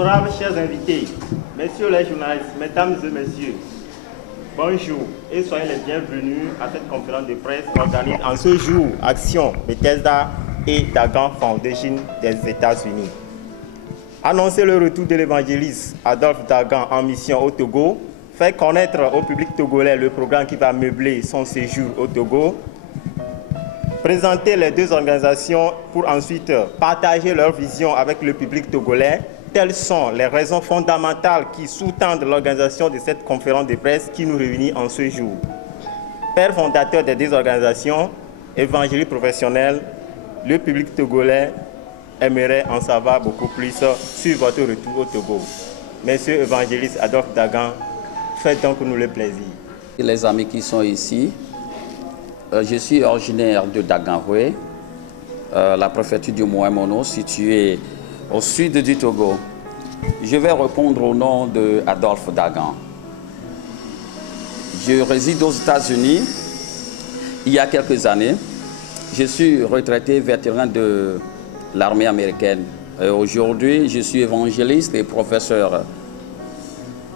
Honorables chers invités, messieurs les journalistes, mesdames et messieurs, bonjour et soyez les bienvenus à cette conférence de presse organisée en ce jour Action Bethesda et Dagan Foundation des États-Unis. Annoncer le retour de l'évangéliste Adolphe Dagan en mission au Togo, faire connaître au public togolais le programme qui va meubler son séjour au Togo, présenter les deux organisations pour ensuite partager leur vision avec le public togolais. Telles sont les raisons fondamentales qui sous-tendent l'organisation de cette conférence de presse qui nous réunit en ce jour. Père fondateur des deux organisations, évangéliste professionnel, le public togolais aimerait en savoir beaucoup plus sur votre retour au Togo. Monsieur évangéliste Adolphe Dagan, faites donc nous le plaisir. Les amis qui sont ici, je suis originaire de Daganhoué, la préfecture du Moyen-Mono, située au sud du Togo. Je vais répondre au nom de Adolphe Dagan. Je réside aux États-Unis il y a quelques années. Je suis retraité vétéran de l'armée américaine. Aujourd'hui, je suis évangéliste et professeur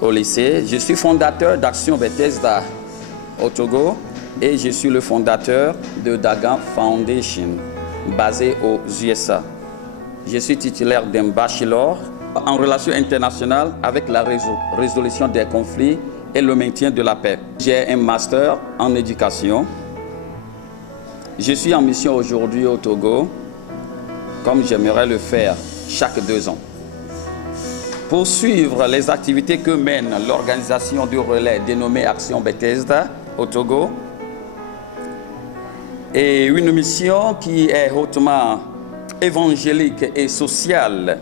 au lycée. Je suis fondateur d'Action Bethesda au Togo et je suis le fondateur de Dagan Foundation, basé aux USA. Je suis titulaire d'un bachelor en relations internationales avec la résolution des conflits et le maintien de la paix. J'ai un master en éducation. Je suis en mission aujourd'hui au Togo, comme j'aimerais le faire chaque 2 ans. Pour suivre les activités que mène l'organisation du relais dénommée Action Bethesda au Togo, et une mission qui est hautement évangélique et sociale.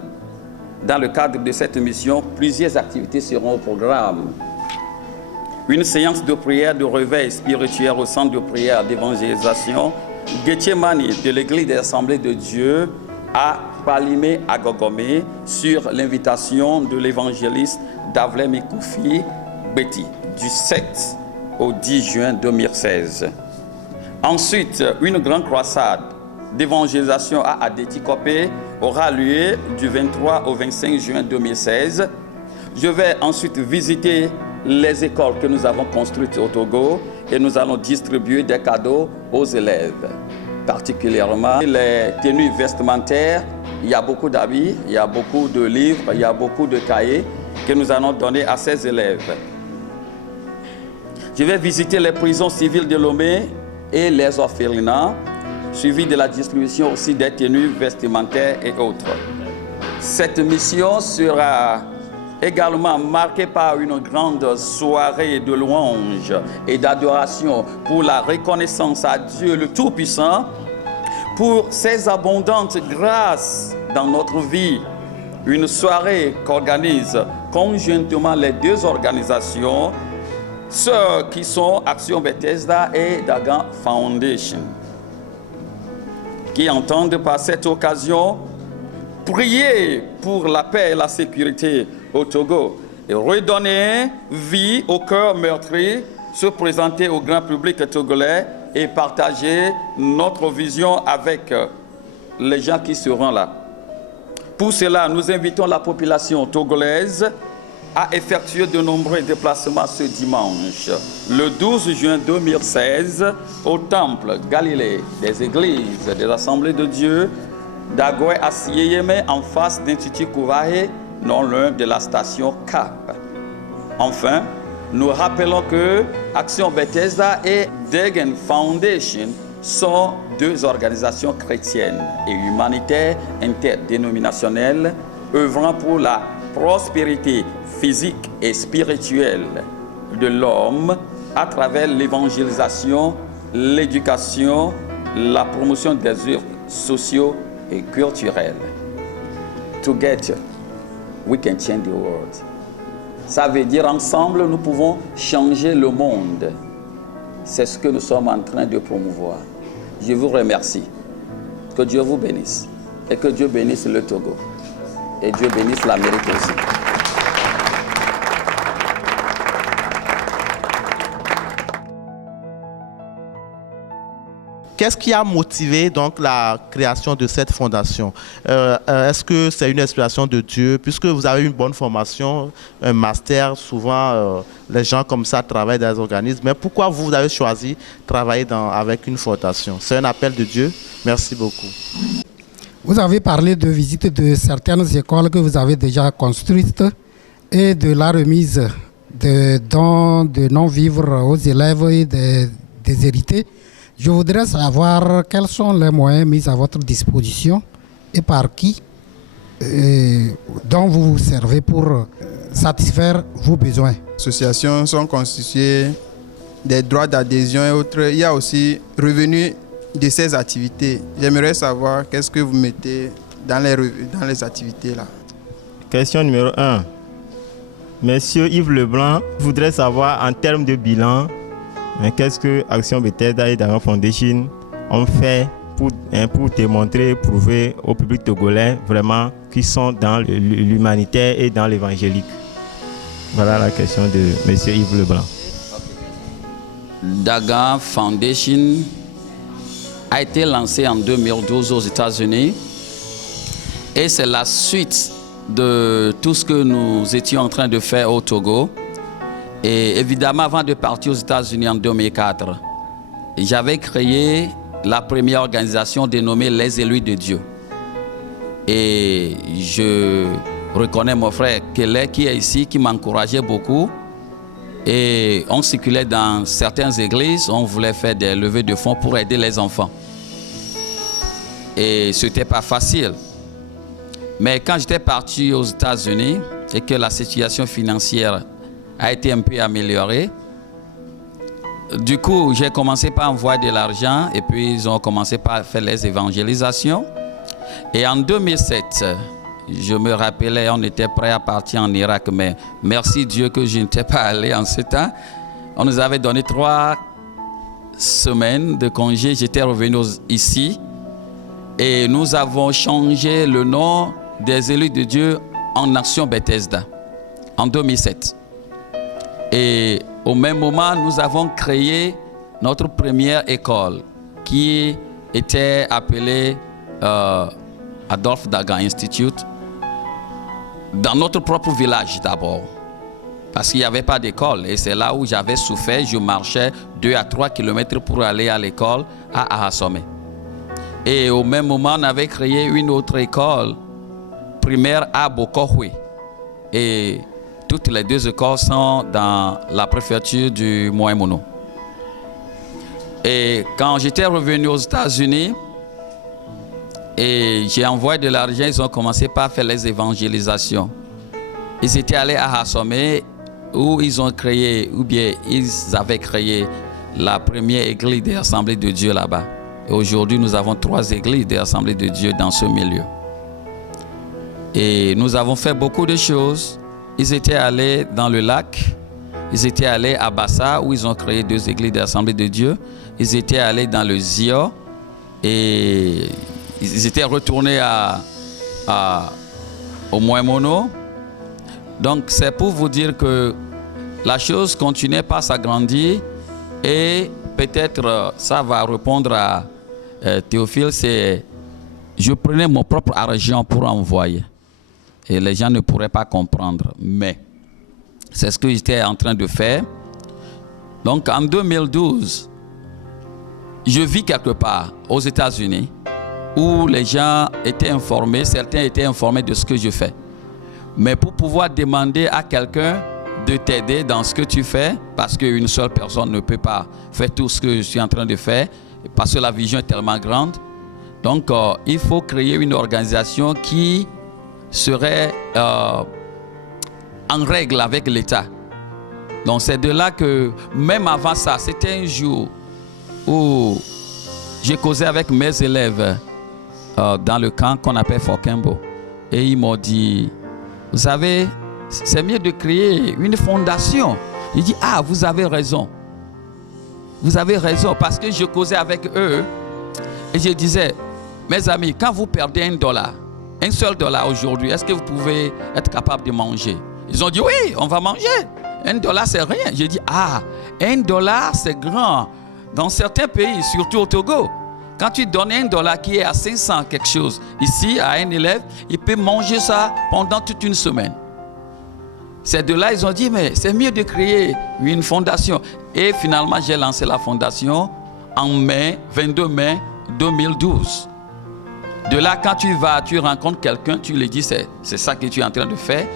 Dans le cadre de cette mission, plusieurs activités seront au programme. Une séance de prière de réveil spirituel au centre de prière d'évangélisation Getchemani de l'Église des Assemblées de Dieu à Palimé à Gogomé sur l'invitation de l'évangéliste Davlem Koufi Betty du 7 au 10 juin 2016. Ensuite, une grande croisade d'évangélisation à Adéti-Kopé aura lieu du 23 au 25 juin 2016. Je vais ensuite visiter les écoles que nous avons construites au Togo et nous allons distribuer des cadeaux aux élèves, particulièrement les tenues vestimentaires. Il y a beaucoup d'habits, il y a beaucoup de livres, il y a beaucoup de cahiers que nous allons donner à ces élèves. Je vais visiter les prisons civiles de Lomé et les orphelinats, suivi de la distribution aussi des tenues vestimentaires et autres. Cette mission sera également marquée par une grande soirée de louange et d'adoration pour la reconnaissance à Dieu le Tout-Puissant pour ses abondantes grâces dans notre vie. Une soirée qu'organisent conjointement les deux organisations, ceux qui sont Action Bethesda et Dagan Foundation, qui entendent par cette occasion prier pour la paix et la sécurité au Togo et redonner vie au cœur meurtri, se présenter au grand public togolais et partager notre vision avec les gens qui seront là. Pour cela, nous invitons la population togolaise à effectuer de nombreux déplacements ce dimanche, le 12 juin 2016, au temple Galilée des églises des Assemblées de Dieu d'Agoué à Sieyeme, en face d'Institut Kouvahe, non loin de la station Cap. Enfin, nous rappelons que Action Bethesda et Dagan Foundation sont deux organisations chrétiennes et humanitaires interdénominationnelles œuvrant pour la prospérité physique et spirituelle de l'homme à travers l'évangélisation, l'éducation, la promotion des œuvres sociaux et culturelles. Together, we can change the world. Ça veut dire ensemble, nous pouvons changer le monde. C'est ce que nous sommes en train de promouvoir. Je vous remercie. Que Dieu vous bénisse. Et que Dieu bénisse le Togo. Et Dieu bénisse l'Amérique aussi. qu'est-ce qui a motivé donc la création de cette fondation? Est-ce que c'est une inspiration de Dieu? Puisque vous avez une bonne formation, un master, souvent les gens comme ça travaillent dans les organismes. Mais pourquoi vous avez choisi de travailler avec une fondation? C'est un appel de Dieu? Merci beaucoup. Vous avez parlé de visite de certaines écoles que vous avez déjà construites et de la remise de dons de non-vivre aux élèves et des hérités. Je voudrais savoir quels sont les moyens mis à votre disposition et par qui dont vous vous servez pour satisfaire vos besoins. Les associations sont constituées des droits d'adhésion et autres. Il y a aussi revenus de ces activités. J'aimerais savoir qu'est-ce que vous mettez dans les activités là. Question numéro 1. Monsieur Yves Leblanc voudrait savoir en termes de bilan, qu'est-ce que Action Bethesda et Dagan Foundation ont fait pour démontrer, prouver au public togolais vraiment qu'ils sont dans l'humanitaire et dans l'évangélique. Voilà la question de monsieur Yves Leblanc. Dagan Foundation a été lancé en 2012 aux États-Unis et c'est la suite de tout ce que nous étions en train de faire au Togo. Et évidemment, avant de partir aux États-Unis en 2004, j'avais créé la première organisation dénommée Les Élus de Dieu. Et je reconnais mon frère Kelly qui est ici, qui m'encourageait beaucoup. Et on circulait dans certaines églises, on voulait faire des levées de fonds pour aider les enfants. Et ce n'était pas facile. Mais quand j'étais parti aux États-Unis et que la situation financière a été un peu améliorée, du coup, j'ai commencé par envoyer de l'argent et puis ils ont commencé par faire les évangélisations. Et en 2007, je me rappelais, on était prêt à partir en Irak, mais merci Dieu que je n'étais pas allé en ce temps. On nous avait donné 3 semaines de congé. J'étais revenu ici et nous avons changé le nom des élus de Dieu en Action Bethesda en 2007. Et au même moment, nous avons créé notre première école qui était appelée Adolphe Dagan Institute dans notre propre village d'abord. Parce qu'il n'y avait pas d'école et c'est là où j'avais souffert. Je marchais 2 à 3 kilomètres pour aller à l'école à Ahasomé. Et au même moment, on avait créé une autre école primaire à Bokohwe. Et toutes les 2 écoles sont dans la préfecture du Moyen-Mono. Et quand j'étais revenu aux États-Unis, et j'ai envoyé de l'argent, ils ont commencé par faire les évangélisations. Ils étaient allés à Hassomé où ils ont créé, ou bien ils avaient créé la première église des Assemblées de Dieu là-bas. Et aujourd'hui, nous avons 3 églises des Assemblées de Dieu dans ce milieu. Et nous avons fait beaucoup de choses. Ils étaient allés dans le lac. Ils étaient allés à Bassa où ils ont créé 2 églises des Assemblées de Dieu. Ils étaient allés dans le Zio et ils étaient retournés au Moyen-Mono. Donc c'est pour vous dire que la chose continuait par s'agrandir et peut-être ça va répondre à Théophile, c'est je prenais mon propre argent pour envoyer et les gens ne pourraient pas comprendre, mais c'est ce que j'étais en train de faire. Donc en 2012, je vis quelque part aux États-Unis où les gens étaient informés, certains étaient informés de ce que je fais. Mais pour pouvoir demander à quelqu'un de t'aider dans ce que tu fais, parce qu'une seule personne ne peut pas faire tout ce que je suis en train de faire, parce que la vision est tellement grande. Donc, il faut créer une organisation qui serait en règle avec l'État. Donc, c'est de là que, même avant ça, c'était un jour où j'ai causé avec mes élèves dans le camp qu'on appelle Fokembo. Et ils m'ont dit, vous savez, c'est mieux de créer une fondation. Ils disent, ah, vous avez raison. Vous avez raison, parce que je causais avec eux et je disais, mes amis, quand vous perdez $1, un seul dollar aujourd'hui, est-ce que vous pouvez être capable de manger? Ils ont dit, oui, on va manger. $1, c'est rien. J'ai dit, ah, $1, c'est grand. Dans certains pays, surtout au Togo, Quand tu donnes $1 qui est à 500 quelque chose, ici, à un élève, il peut manger ça pendant toute une semaine. Ces deux-là, ils ont dit, mais c'est mieux de créer une fondation. Et finalement, j'ai lancé la fondation en 22 mai 2012. De là, quand tu vas, tu rencontres quelqu'un, tu lui dis, c'est ça que tu es en train de faire.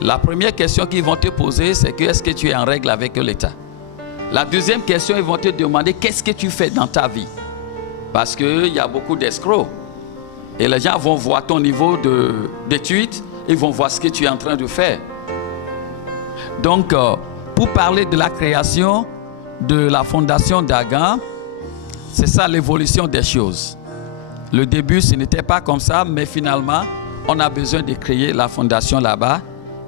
La première question qu'ils vont te poser, c'est que est-ce que tu es en règle avec l'État? La deuxième question, ils vont te demander qu'est-ce que tu fais dans ta vie? Parce qu'il y a beaucoup d'escrocs. Et les gens vont voir ton niveau d'études, ils vont voir ce que tu es en train de faire. Donc, pour parler de la création de la fondation d'Agan, c'est ça l'évolution des choses. Le début, ce n'était pas comme ça, mais finalement, on a besoin de créer la fondation là-bas.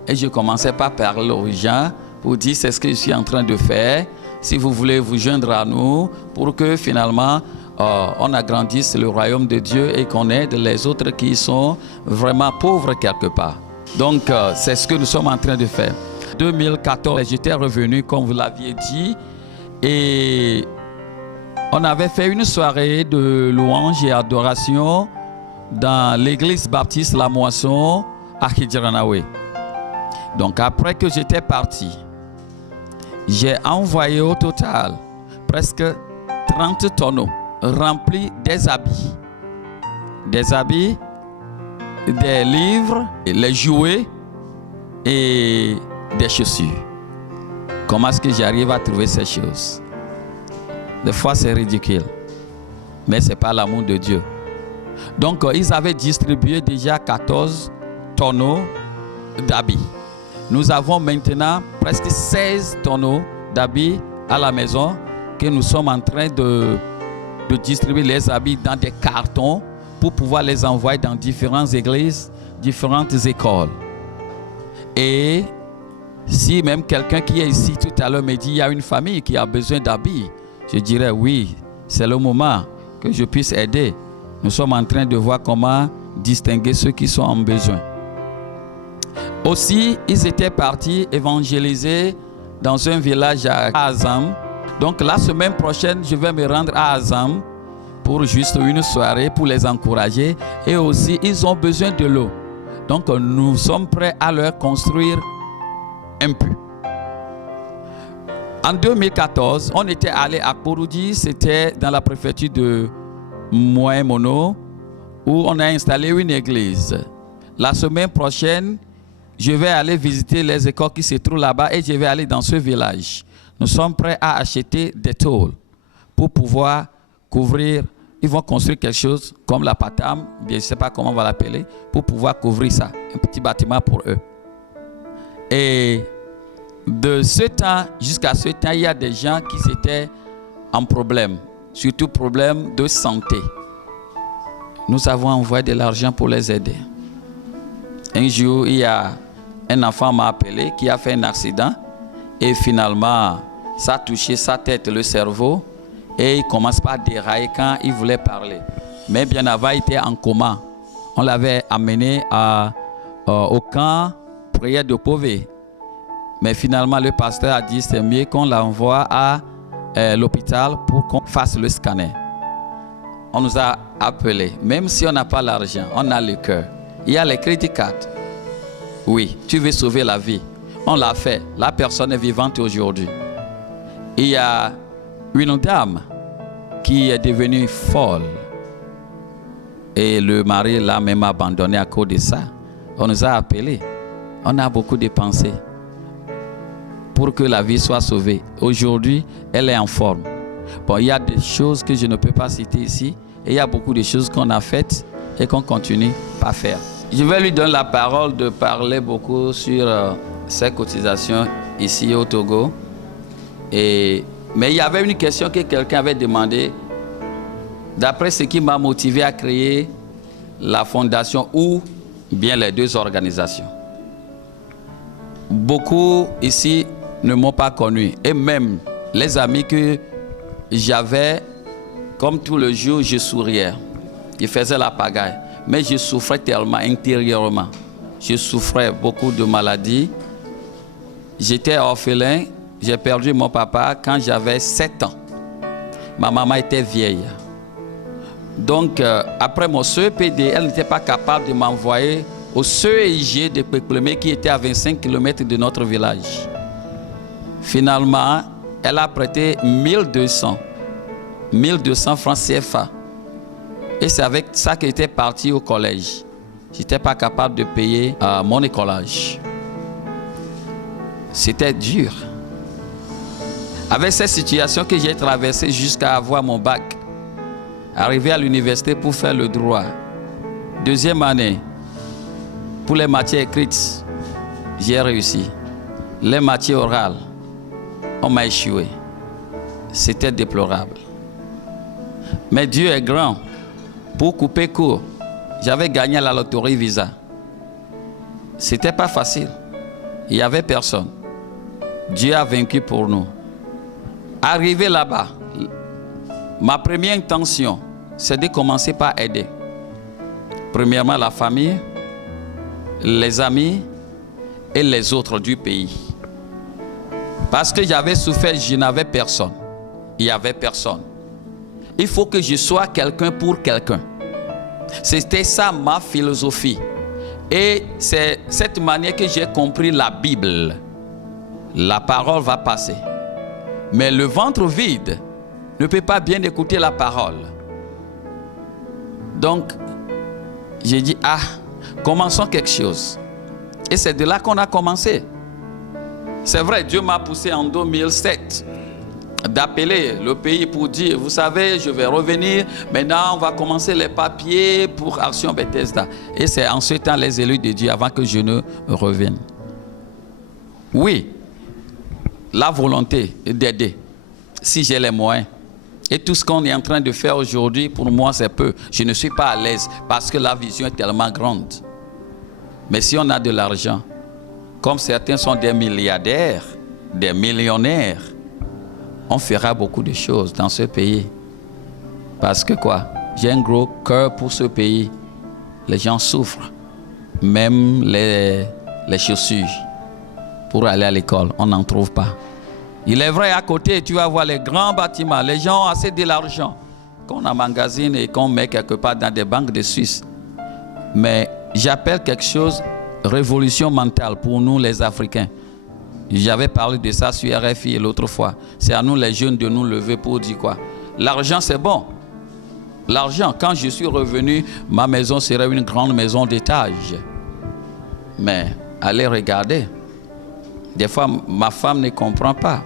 Et je commençais par parler aux gens pour dire c'est ce que je suis en train de faire. Si vous voulez vous joindre à nous pour que finalement on agrandisse le royaume de Dieu et qu'on aide les autres qui sont vraiment pauvres quelque part. Donc c'est ce que nous sommes en train de faire. 2014, j'étais revenu comme vous l'aviez dit et on avait fait une soirée de louange et adoration dans l'église baptiste La Moisson à Kidjiranawe. Donc après que j'étais parti, j'ai envoyé au total presque 30 tonneaux remplis des habits, des livres, les jouets et des chaussures. Comment est-ce que j'arrive à trouver ces choses? Des fois c'est ridicule, mais ce n'est pas l'amour de Dieu. Donc ils avaient distribué déjà 14 tonneaux d'habits. Nous avons maintenant presque 16 tonneaux d'habits à la maison que nous sommes en train de distribuer les habits dans des cartons pour pouvoir les envoyer dans différentes églises, différentes écoles. Et si même quelqu'un qui est ici tout à l'heure me dit il y a une famille qui a besoin d'habits, je dirais oui, c'est le moment que je puisse aider. Nous sommes en train de voir comment distinguer ceux qui sont en besoin. Aussi, ils étaient partis évangéliser dans un village à Azam. Donc la semaine prochaine, je vais me rendre à Azam pour juste une soirée pour les encourager. Et aussi, ils ont besoin de l'eau. Donc nous sommes prêts à leur construire un puits. En 2014, on était allé à Kouroudi, c'était dans la préfecture de Moyen-Mono, où on a installé une église. La semaine prochaine, je vais aller visiter les écoles qui se trouvent là-bas et je vais aller dans ce village. Nous sommes prêts à acheter des tôles pour pouvoir couvrir. Ils vont construire quelque chose comme la Patam, je ne sais pas comment on va l'appeler, pour pouvoir couvrir ça. Un petit bâtiment pour eux. Et de ce temps jusqu'à ce temps, il y a des gens qui étaient en problème, surtout problème de santé. Nous avons envoyé de l'argent pour les aider. Un jour, il y a un enfant m'a appelé qui a fait un accident et finalement, ça a touché sa tête, le cerveau et il commence par dérailler quand il voulait parler. Mais bien avant, il était en coma. On l'avait amené au camp prière de Pové. Mais finalement, le pasteur a dit c'est mieux qu'on l'envoie à l'hôpital pour qu'on fasse le scanner. On nous a appelés. Même si on n'a pas l'argent, on a le cœur. Il y a les crédit cards. Oui, tu veux sauver la vie. On l'a fait. La personne est vivante aujourd'hui. Il y a une dame qui est devenue folle. Et le mari l'a même abandonné à cause de ça. On nous a appelés. On a beaucoup de pensées pour que la vie soit sauvée. Aujourd'hui, elle est en forme. Bon, il y a des choses que je ne peux pas citer ici. Et il y a beaucoup de choses qu'on a faites et qu'on continue à faire. Je vais lui donner la parole de parler beaucoup sur ses cotisations ici au Togo. Mais il y avait une question que quelqu'un avait demandé. D'après ce qui m'a motivé à créer la fondation ou bien les deux organisations. Beaucoup ici ne m'ont pas connu. Et même les amis que j'avais, comme tout le jour, je souriais. Je faisais la pagaille. Mais je souffrais tellement intérieurement. Je souffrais beaucoup de maladies. J'étais orphelin. J'ai perdu mon papa quand j'avais 7 ans. Ma maman était vieille. Donc, après mon CEPD, elle n'était pas capable de m'envoyer au CEIG de Péclemé qui était à 25 km de notre village. Finalement, elle a prêté 1200 francs CFA. Et c'est avec ça qu'elle était partie au collège. Je n'étais pas capable de payer mon écolage. C'était dur. Avec cette situation que j'ai traversée jusqu'à avoir mon bac, arrivé à l'université pour faire le droit. Deuxième année, pour les matières écrites, j'ai réussi. Les matières orales, on m'a échoué. C'était déplorable. Mais Dieu est grand. Pour couper court, j'avais gagné la loterie Visa. C'était pas facile. Il n'y avait personne. Dieu a vaincu pour nous. Arrivé là-bas, ma première intention, c'est de commencer par aider. Premièrement, la famille, les amis et les autres du pays. Parce que j'avais souffert, je n'avais personne. Il n'y avait personne. Il faut que je sois quelqu'un pour quelqu'un. C'était ça ma philosophie. Et c'est cette manière que j'ai compris la Bible. La parole va passer. Mais le ventre vide ne peut pas bien écouter la parole. Donc, j'ai dit, commençons quelque chose. Et c'est de là qu'on a commencé. C'est vrai, Dieu m'a poussé en 2007 d'appeler le pays pour dire, vous savez, je vais revenir, maintenant on va commencer les papiers pour Action Bethesda. Et c'est en ce temps les élus de Dieu avant que je ne revienne. Oui, la volonté d'aider, si j'ai les moyens. Et tout ce qu'on est en train de faire aujourd'hui, pour moi, c'est peu. Je ne suis pas à l'aise parce que la vision est tellement grande. Mais si on a de l'argent, comme certains sont des milliardaires, des millionnaires, on fera beaucoup de choses dans ce pays. Parce que quoi? J'ai un gros cœur pour ce pays. Les gens souffrent. Même les chaussures pour aller à l'école, on n'en trouve pas. Il est vrai, à côté, tu vas voir les grands bâtiments. Les gens ont assez de l'argent qu'on emmagasine et qu'on met quelque part dans des banques de Suisse. Mais j'appelle quelque chose révolution mentale pour nous les Africains. J'avais parlé de ça sur RFI l'autre fois. C'est à nous les jeunes de nous lever pour dire quoi? L'argent c'est bon. L'argent, quand je suis revenu, ma maison serait une grande maison d'étage. Mais allez regarder. Des fois, ma femme ne comprend pas.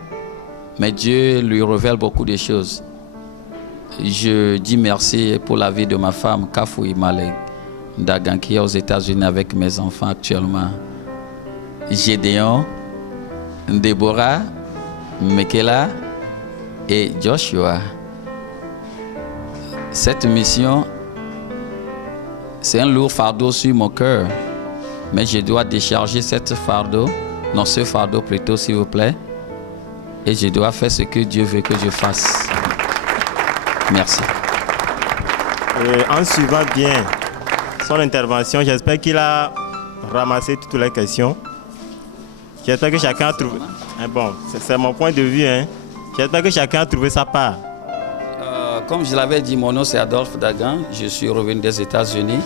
Mais Dieu lui révèle beaucoup de choses. Je dis merci pour la vie de ma femme, Kafou Imalek Dagan, qui est aux États-Unis avec mes enfants actuellement. Gédéon, Déborah, Mekela et Joshua. Cette mission, c'est un lourd fardeau sur mon cœur. Mais je dois décharger ce fardeau plutôt, s'il vous plaît. Et je dois faire ce que Dieu veut que je fasse. Merci. En suivant bien son intervention, j'espère qu'il a ramassé toutes les questions. J'espère que chacun a trouvé... Bon, c'est mon point de vue. J'espère que chacun a trouvé sa part. Comme je l'avais dit, mon nom c'est Adolphe Dagan. Je suis revenu des États-Unis.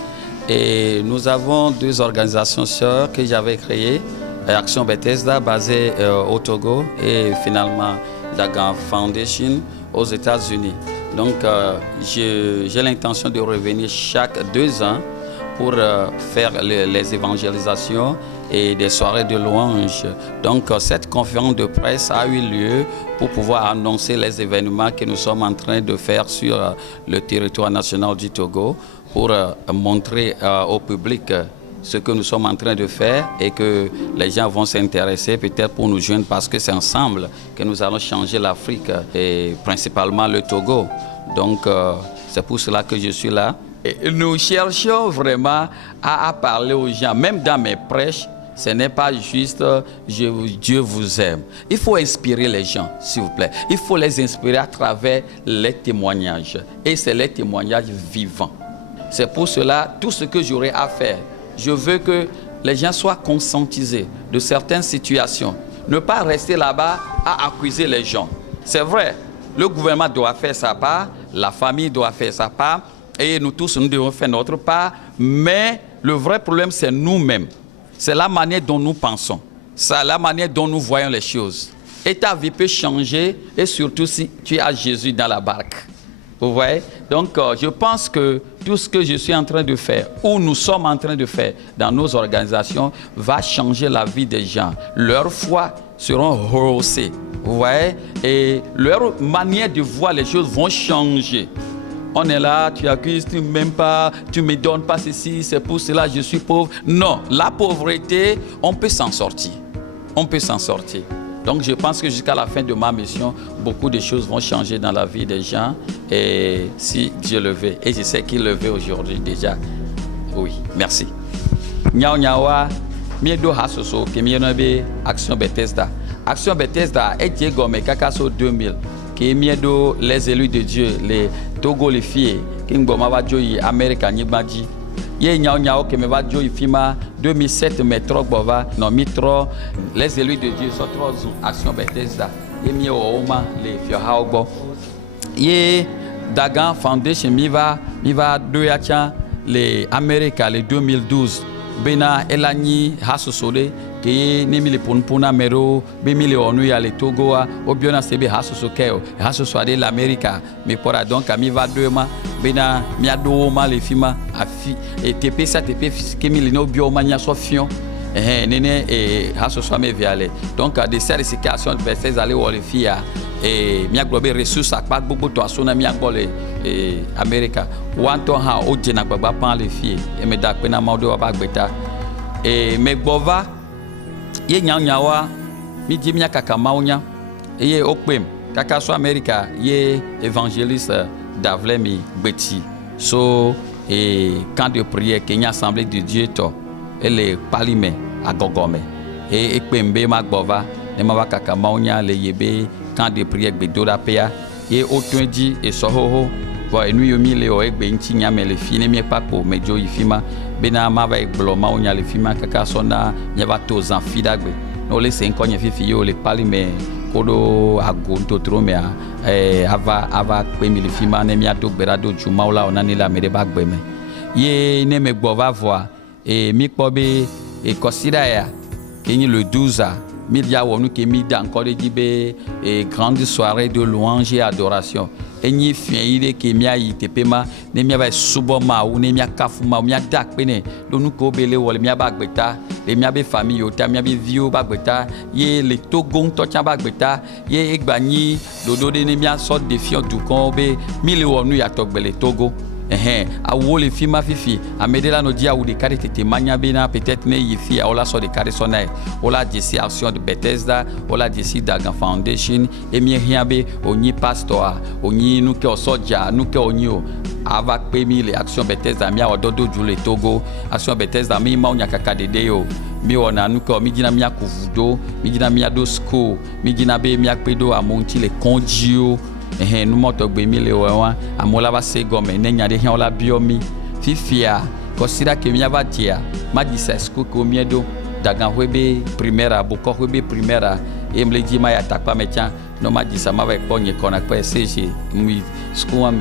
Et nous avons deux organisations sœurs que j'avais créées. Action Bethesda basée au Togo et finalement Dagan Foundation aux États-Unis. Donc j'ai l'intention de revenir chaque 2 ans pour faire les évangélisations et des soirées de louanges. Donc cette conférence de presse a eu lieu pour pouvoir annoncer les événements que nous sommes en train de faire sur le territoire national du Togo pour montrer au public ce que nous sommes en train de faire et que les gens vont s'intéresser peut-être pour nous joindre parce que c'est ensemble que nous allons changer l'Afrique et principalement le Togo. Donc c'est pour cela que je suis là. Et nous cherchons vraiment à parler aux gens, même dans mes prêches. Ce n'est pas juste Dieu vous aime. Il faut inspirer les gens, s'il vous plaît. Il faut les inspirer à travers les témoignages. Et c'est les témoignages vivants. C'est pour cela, tout ce que j'aurai à faire, je veux que les gens soient conscientisés de certaines situations. Ne pas rester là-bas à accuser les gens. C'est vrai, le gouvernement doit faire sa part, la famille doit faire sa part, et nous tous, nous devons faire notre part, mais le vrai problème, c'est nous-mêmes. C'est la manière dont nous pensons. C'est la manière dont nous voyons les choses. Et ta vie peut changer, et surtout si tu as Jésus dans la barque. Vous voyez? Donc, je pense que tout ce que je suis en train de faire, ou nous sommes en train de faire dans nos organisations, va changer la vie des gens. Leur foi seront rehaussées. Vous voyez? Et leur manière de voir les choses vont changer. On est là, tu accuses, tu ne m'aimes pas, tu ne me donnes pas ceci, c'est pour cela je suis pauvre. Non, la pauvreté, on peut s'en sortir. On peut s'en sortir. Donc je pense que jusqu'à la fin de ma mission, beaucoup de choses vont changer dans la vie des gens. Et si Dieu le veut, et je sais qu'il le veut aujourd'hui déjà. Oui, merci. Nyao nyawa, miedo hasoso, ke mienobe Action Bethesda. Action Bethesda est Diegome Kakaso 2000. Qui miedo les élus de Dieu, les Togo les filles, qui ngoma va joyi America Nibadji. Ye nyao nyao que me va joyi Fima 2007 métro bova non mitro les élus de Dieu sont trois Action Bethesda. Ye mie oma les fiohaobo. Ye Dagan Foundation mi va doyacha les America les 2012. Bena elani hasosole ke nemi le ponpona mero be mi le onu ya le Togo a obiona sebe hasoso keo hasoso ade l'America me pora donc mi va dema bena mi ado ma le fima afi et TP ça TP ke mi le no bioma nya so fion nene et hasoso me viale donc de certification de ces aller ou le fia et mi aglobe ressources akpa gbogbo to asona mi agbole et America wanto ha o jena gbagba pan le fie e me da pe na ma do ba gbeta e me gbova ye nyawa mi di mi akaka maunya e ye okpem kaka so America ye évangéliste Davlemi Beti so et camp de prière Kenya Assemblée de Dieu to ele palime agogome e ekpembe ma gbova ne ma kaka maunya le yebe camp de prière Bedora Pea et Otundi et Sohoho va nous yomi le o egbe nti nyame le fine mi papo mejo yifima bena ma va egloma onya le fima kaka sona nyaba to zanfidagbe no le sen konye fifi yo le palime kodo agonto tromea ava pe mi le fima ne mi adogbera do juma ola onani la me de bagbe me ye ne me gbo va voir et mi pobe et considère ya kenyi le 12 a Milia wonu ke mi da encore dit be grande soirée de louange et adoration enyi fien ide ke mi ayi tepema ne mi ba suboma ou ne mi akafuma mi adak pene donu ko bele wole mi abagbeta le mi abe famille ota mi abe vio bagbeta ye le togon to tia bagbeta ye egbani dodo de ne mi asort de fion du kon be mi le wonu ya togbele Togo awo le fima fifi amedela no dia ou de carité tete manya bena peut-être ne yifi ola so de carré sonai ola disi Action de Bethesda ola disi Dagan Foundation et mi riabe oni pastor oni nu ke osoja nu ke onio ava pe mi le Action Bethesda mi awododo ju le Togo Action Bethesda mi ma onya kaka de yo mi wona nu ko mi gina mi akuvudo mi gina mi ado school mi gina be mi akpedo amonti le konjio nous moto gbe mi le wa amola va se gome ne nya de hian ola biomi fifia considère que mi ava dia ma di sa school ko miedo Dagan webe primaire boko webe primaire e mle di ma ya takpa mecha no ma di sa ma va ponye kona kwa CG mi school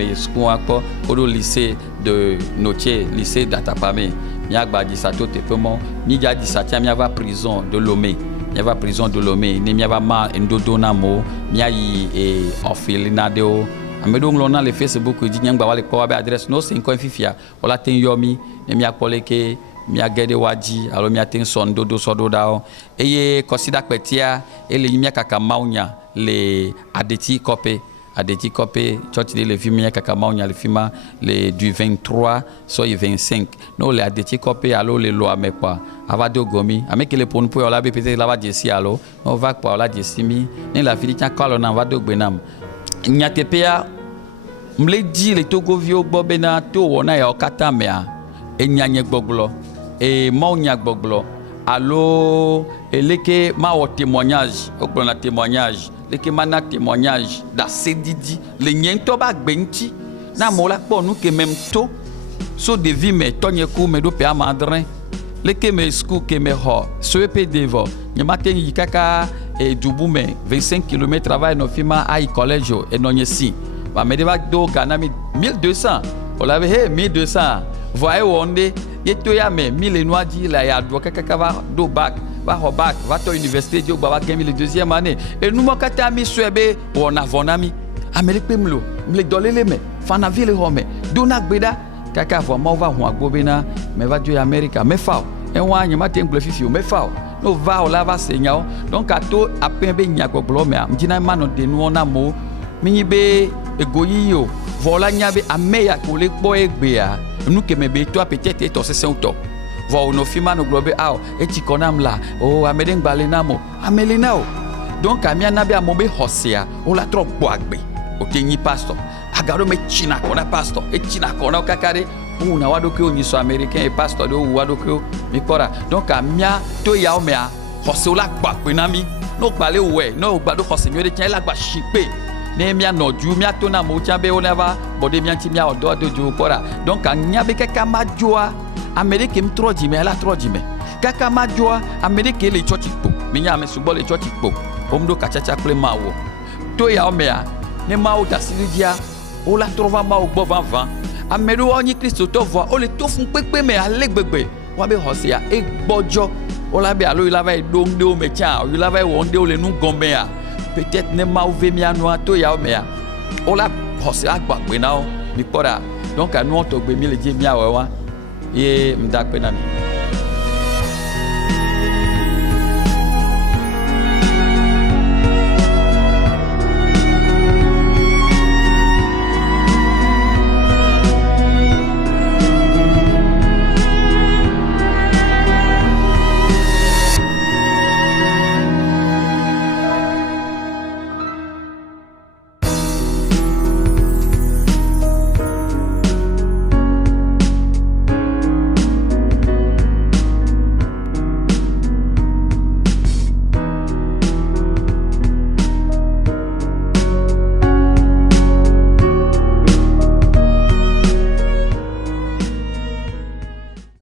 ko odo lycée de Notier lycée d'Atapame mi agba di sa to te pemo mi ja di sa tia mi ava prison de Lomé il y avait prison de Lomé ne mi ava ma ndodo na mo mi ayi e orphelinat de o amedo nglona le Facebook di nyangba wale ko ba adresse no 5 fifia wala ten yomi ne mi akole ke mi agede waji alo mi aten son dodo sodo dao eye consider petia ele mi akaka maunya le adeti copé church de le film kaka maunya le film le du 23 so 25 no le adeti copé alo le lo ame kwa ava do gomi ame ke le pon po la be peut-être la va desi alo no va kwa la desi mi ne la fili tia kalo na va do gbenam nyatepea mle di le Togo vio bobena to wona ya okata mea enyanye gboglo e maunya gboglo alo eleke ma o témoignage o na témoignage leke mana témoignage da sedidi le nyento ba gbenti na mola po nu ke même to so de vie me tonye ku me do pe amadrin leke me sku ke me ho so pe devo nyamate yikaka e dubume 25 km travail no fima ai collège e no nyesi ba me deva do gana mi 1200 On l'avait, hey, 1200. Voyez, on est, il y a 1000 noirs, il y a quelqu'un va do bac, va au bac, va à l'université, il va gagner la deuxième année. Et nous, quand tu as mis sur B, on a un ami. Amérique Pemlo, me donner les mains, fana ville home, donak beda, kaka vraiment va ou agobena, mais va du Amérique, mais fao, et on a matin glorifié, mais fao, nous va au lava seigneur, donc à tout à peine bien yako blomé, m'dina mano de nous on a mot, minibe egoyo, voilà nyabe a meya collègue boy bea, nous que me be toi peut-être et toi c'est un top. Va nos films nos globe ao, et tu connais là, oh américain balenamo, amelinao, donc à mianabe à mombe hosia, on la trop boagbe. Ok, ni pastor. Agaro me china kona pastor. E china kona kakare. Una wadoke o niso américain et pastor do wadoke mi kora. Donc a mia to ya o mea. Hose ola gba pe na mi. No gbale we, no gbado hose mi o de chen la gba shipe. Ne mia no ju mia to na mo chen be o never. Bode mia ti mia odo do ju kora. Donc a nya be kaka majoa. Amérique mi troji me la troji me. Kaka majoa Amérique le church po. Mi nya me subo le church po. Omdo kachacha kle mawo. To ya o mea. Ne ma o dasilidia o la trova ma o gbo vanvan ameru oni Kristo to vo o le to fun pepe me alegbegbe wa be hosia e gbojo o la be alo ila va dongde o me cha o ila va wonde o le nu gombe ya peut-être ne ma o ve mi anu to ya o me ya o la hosia gbagbe na o mi pora donc anu to gbe mi le je mi awewa e mda pe na mi